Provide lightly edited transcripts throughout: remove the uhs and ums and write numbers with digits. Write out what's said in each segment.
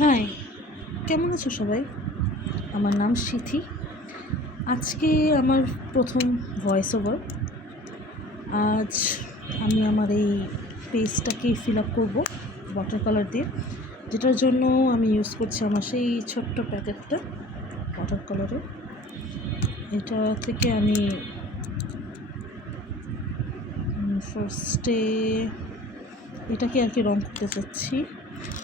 High, কেমন আছো সবাই? আমার নাম সিথি। আজকে আমার প্রথম ভয়েস ওভার। আজ আমি আমার এই পেজটাকে ফিল আপ করবো ওয়াটার কালার দিয়ে, যেটার জন্য আমি ইউজ করছি আমার সেই ছোট্ট প্যাকেটটা ওয়াটার কালারের। এটা থেকে আমি ফার্স্টে এটাকে আর কি রং করতে চাচ্ছি।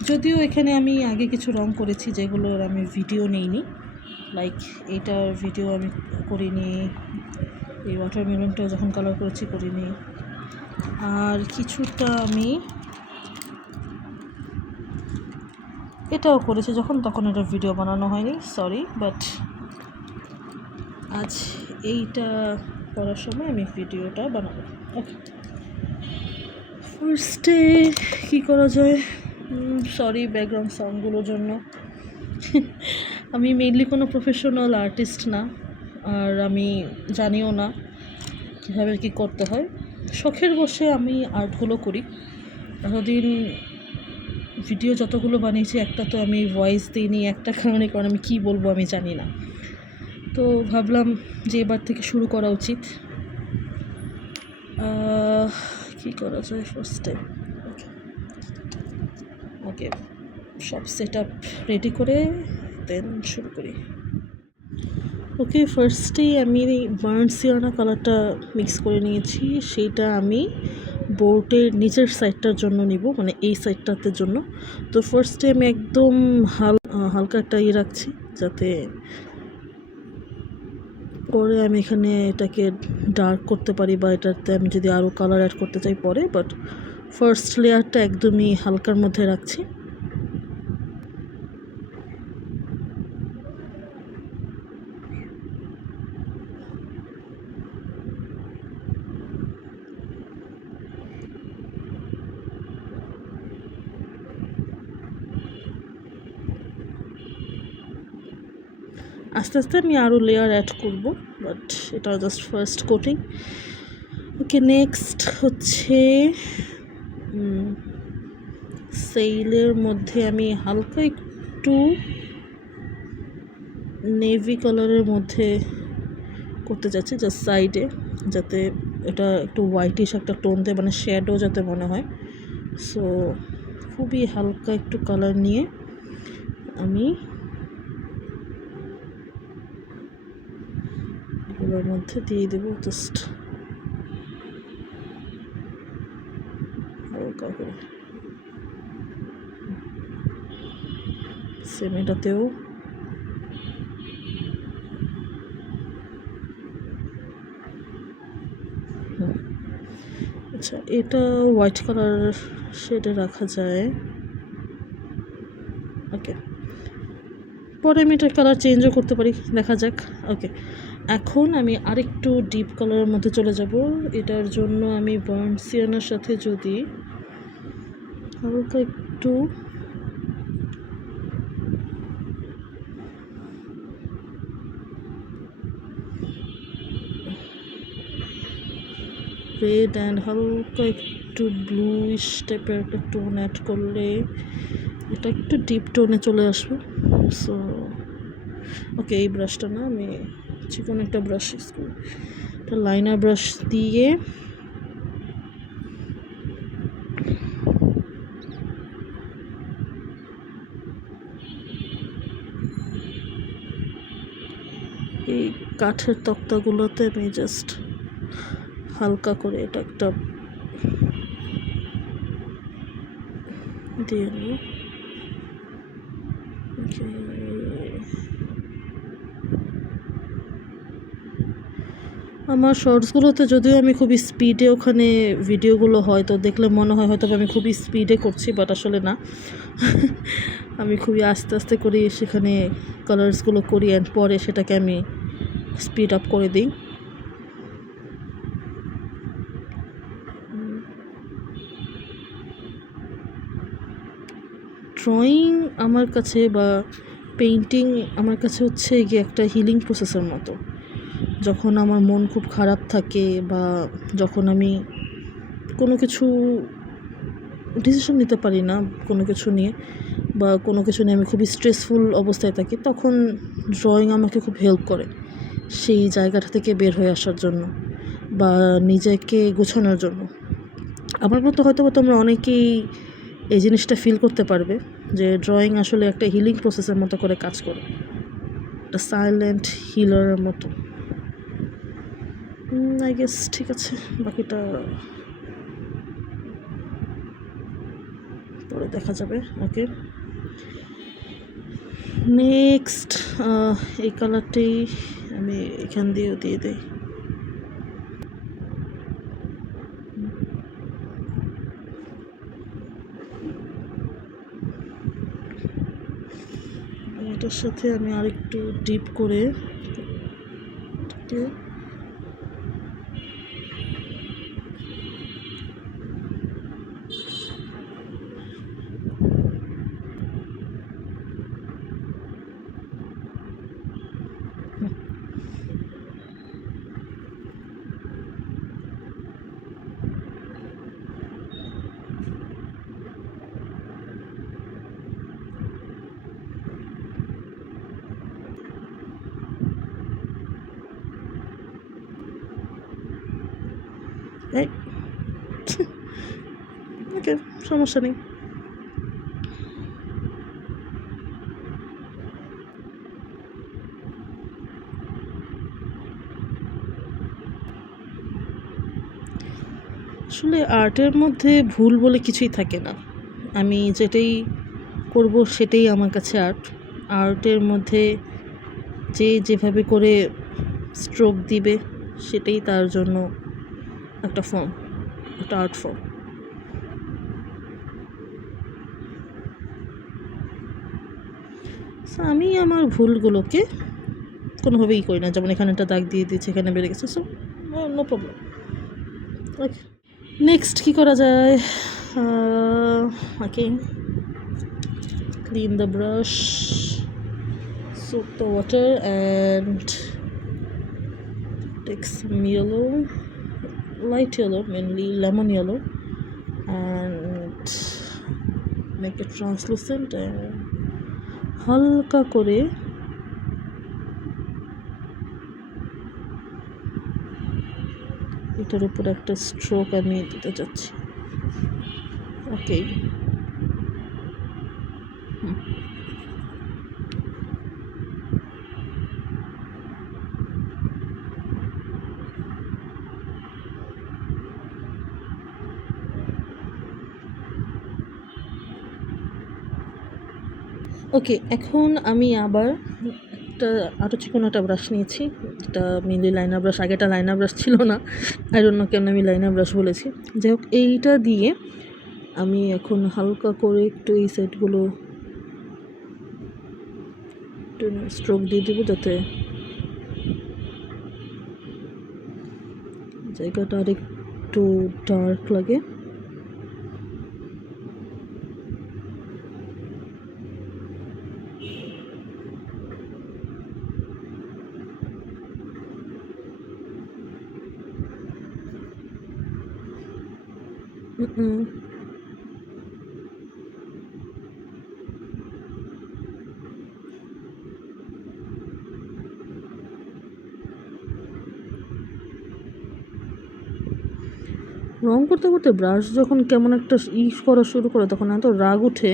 যদিও এখানে আমি আগে কিছু রং করেছি যেগুলোর আমি ভিডিও নেইনি, লাইক এটার ভিডিও আমি করিনি, এই ওয়াটারমেলনটা যখন কালার করেছি করিনি, আর কিছুটা আমি এটাও করেছি যখন তখন এটার ভিডিও বানানো হয়নি, সরি। বাট আজ এইটা করার সময় আমি ভিডিওটা বানাবো। ওকে, ফার্স্টে কী করা যায়? সরি ব্যাকগ্রাউন্ড সাউন্ডগুলোর জন্য। আমি মেইনলি কোনো প্রফেশনাল আর্টিস্ট না, আর আমি জানিও না কীভাবে কী করতে হয়। শখের বসে আমি আর্টগুলো করি। এতদিন ভিডিও যতগুলো বানিয়েছি একটা তো আমি ভয়েস দিইনি, একটা কারণে, কারণ আমি কী বলবো আমি জানি না। তো ভাবলাম যে এবার থেকে শুরু করা উচিত। কী করা যায় ফার্স্টে? ওকে, সব সেট আপ রেডি করে দেন শুরু করি। ওকে, ফার্স্টেই আমি বার্ন সিয়ানা কালারটা মিক্স করে নিয়েছি। সেইটা আমি বোর্ডের নিচের সাইডটার জন্য নিব, মানে এই সাইডটাতে জন্য। তো ফার্স্টে আমি একদম হালকা একটা রাখছি, যাতে পরে আমি এখানে এটাকে ডার্ক করতে পারি, বা এটাতে আমি যদি আরও কালার অ্যাড করতে চাই পরে। বাট ফার্স্ট লেয়ারটা একদমই হালকার মধ্যে রাখছি। আস্তে আস্তে আমি আরও লেয়ার অ্যাড করব, বাট এটা জাস্ট ফার্স্ট কোটিং। ওকে, নেক্সট হচ্ছে সেইলের মধ্যে আমি হালকা একটু নেভি কালারের মধ্যে করতে যাচ্ছি, জাস্ট সাইডে, যাতে এটা একটু হোয়াইটিশ একটা টোন দেয়, মানে শ্যাডো যাতে মনে হয়। সো খুবই হালকা একটু কালার নিয়ে আমি এগুলোর মধ্যে দিয়ে দেবো, জাস্ট হালকা করে। সেম এটাতেও আচ্ছা, এটা হোয়াইট কালার শেডে রাখা যায়। ওকে, পরে আমি এটার কালার চেঞ্জও করতে পারি, দেখা যাক। ওকে, এখন আমি আরেকটু ডিপ কালারের মধ্যে চলে যাব। এটার জন্য আমি বার্ন সিয়ানার সাথে যদি হালকা একটু রেড অ্যান্ড হালকা একটু ব্লুইশ টাইপের একটা টোন অ্যাড করলে এটা একটু ডিপ টোনে চলে আসবে। সো ওকে, এই ব্রাশটা না, আমি চিকন একটা ব্রাশ ইউজ করি, একটা লাইনার ব্রাশ দিয়ে এই কাঠের তক্তাগুলোতে আমি জাস্ট হালকা করে এটা একটা দিয়ে নেব। আমার শর্টসগুলোতে যদিও আমি খুবই স্পিডে ওখানে ভিডিওগুলো হয়, তো দেখলে মনে হয় হয়তো আমি খুবই স্পিডে করছি, বাট আসলে না। আমি খুবই আস্তে আস্তে করি সেখানে কালার্সগুলো করি, অ্যান্ড পরে সেটাকে আমি স্পিড আপ করে দিই। ড্রয়িং আমার কাছে বা পেইন্টিং আমার কাছে হচ্ছে গিয়ে একটা হিলিং প্রসেসের মতো। যখন আমার মন খুব খারাপ থাকে, বা যখন আমি কোনো কিছু ডিসিশন নিতে পারি না কোনো কিছু নিয়ে, বা কোনো কিছু নিয়ে আমি খুবই স্ট্রেসফুল অবস্থায় থাকি, তখন ড্রয়িং আমাকে খুব হেল্প করে সেই জায়গাটা থেকে বের হয়ে আসার জন্য বা নিজেকে গোছানোর জন্য। আমার মতো হয়তো তোমরা অনেকেই এই জিনিসটা ফিল করতে পারবে যে ড্রয়িং আসলে একটা হিলিং প্রসেসের মতো করে কাজ করে, একটা সাইলেন্ট হিলারের মতো। আই গেস ঠিক আছে, বাকিটা পরে দেখা যাবে। ওকে, নেক্সট এই কালারটাই আমি এখান দিয়েও দিয়ে দিই। এটার সাথে আমি আরেকটু ডিপ করে এই ওকে, সমস্যা নেই। আসলে আর্টের মধ্যে ভুল বলে কিছুই থাকে না। আমি যেটাই করব সেটাই আমার কাছে আর্ট। আর্টের মধ্যে যে যেভাবে করে স্ট্রোক দিবে সেটাই তার জন্য একটা ফর্ম, একটা আর্ট ফর্ম। আমি আমার ভুলগুলোকে কোনোভাবেই করি না, যেমন এখানে একটা দাগ দিয়ে দিয়েছে, এখানে বেড়ে গেছে, সো নো প্রবলেম। ওকে, নেক্সট কী করা যায়? ওকে, clean the brush, soak the water and take some yellow, light yellow, mainly lemon yellow, and make it translucent and হালকা করে এটার উপর একটা স্ট্রোক আমি দিতে চাচ্ছি। ওকে, ওকে, এখন আমি আবার একটা আরও চিকন একটা ব্রাশ নিয়েছি, যেটা মেনলি লাইনার ব্রাশ। আগেটা লাইনার ব্রাশ ছিল না, আই ডোন্ট নো কেন আমি লাইনার ব্রাশ বলেছি। যাই হোক, এইটা দিয়ে আমি এখন হালকা করে একটু এই সাইডগুলো একটু স্ট্রোক দিয়ে দেবো, যাতে জায়গাটা আর একটু ডার্ক লাগে। রং করতে করতে ব্রাশ যখন কেমন একটা করা শুরু করে, তখন এত রাগ উঠে।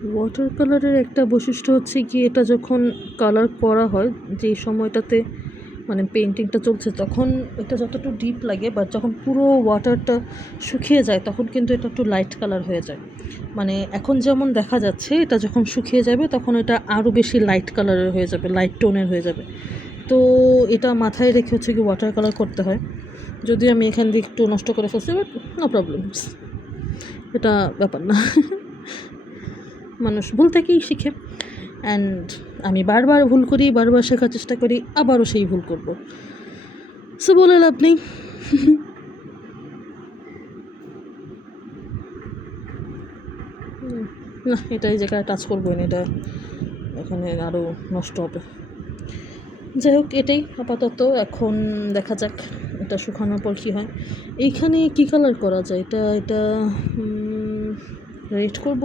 ওয়াটার কালারের একটা বৈশিষ্ট্য হচ্ছে কি, এটা যখন কালার করা হয় যেই সময়টাতে মানে পেন্টিংটা চলছে তখন এটা যতটুকু ডিপ লাগে, বাট যখন পুরো ওয়াটারটা শুকিয়ে যায় তখন কিন্তু এটা একটু লাইট কালার হয়ে যায়। মানে এখন যেমন দেখা যাচ্ছে এটা যখন শুকিয়ে যাবে তখন এটা আরও বেশি লাইট কালারের হয়ে যাবে, লাইট টোনের হয়ে যাবে। তো এটা মাথায় রেখে হচ্ছে কি ওয়াটার কালার করতে হয়। যদিও আমি এখান দিয়ে একটু নষ্ট করে ফেলছি, বাট নো প্রবলেমস, এটা ব্যাপার না। মানুষ ভুল থেকেই শিখে, অ্যান্ড আমি বারবার ভুল করি, বারবার শেখার চেষ্টা করি, আবারও সেই ভুল করব। সো বলে লাভ নেই। না, এটা এই জায়গায় টাচ করবো না, এটা এখানে আরও নষ্ট হবে। যাই হোক, এটাই আপাতত। এখন দেখা যাক এটা শুকানোর পর কী হয়। এইখানে কী কালার করা যায়? এটা রেড করব,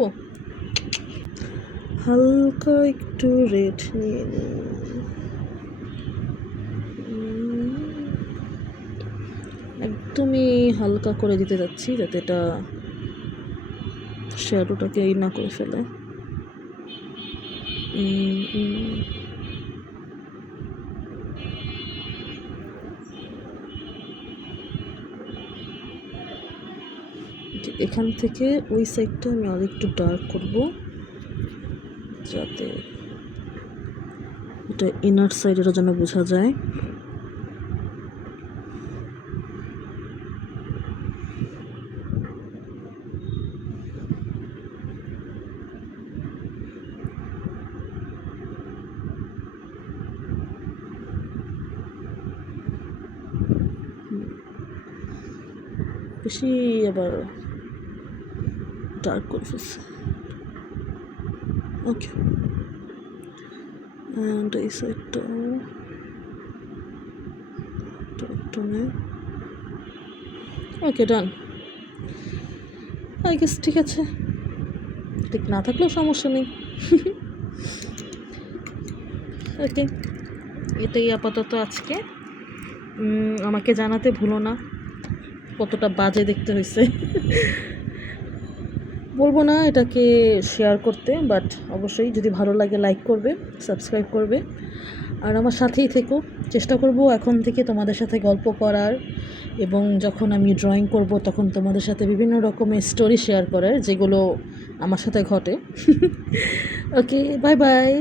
হালকা একটু রেড নিয়ে নিই। একদমই হালকা করে দিতে যাচ্ছি যাতে এটা শ্যাডোটাকে এই না করে ফেলে। এখান থেকে ওই সাইডটা আমি আর একটু ডার্ক করব যাতে এটা ইনার সাইডের যেন বোঝা যায়। বেশি আবার ডার্ক করে ফেলছে। ওকে, অ্যান্ড এই সাইডটাও টোনে। ওকে, ডান। আই গেস ঠিক আছে, ঠিক না থাকলেও সমস্যা নেই। ওকে, এটাই আপাতত আজকে। আমাকে জানাতে ভুলো না কতটা বাজে দেখতে হয়েছে। বলবো না এটাকে শেয়ার করতে, বাট অবশ্যই যদি ভালো লাগে লাইক করবে, সাবস্ক্রাইব করবে, আর আমার সাথেই থেকো। চেষ্টা করব এখন থেকে তোমাদের সাথে গল্প করার, এবং যখন আমি ড্রয়িং করব তখন তোমাদের সাথে বিভিন্ন রকমের স্টোরি শেয়ার করার যেগুলো আমার সাথে ঘটে। ওকে, বাই বাই।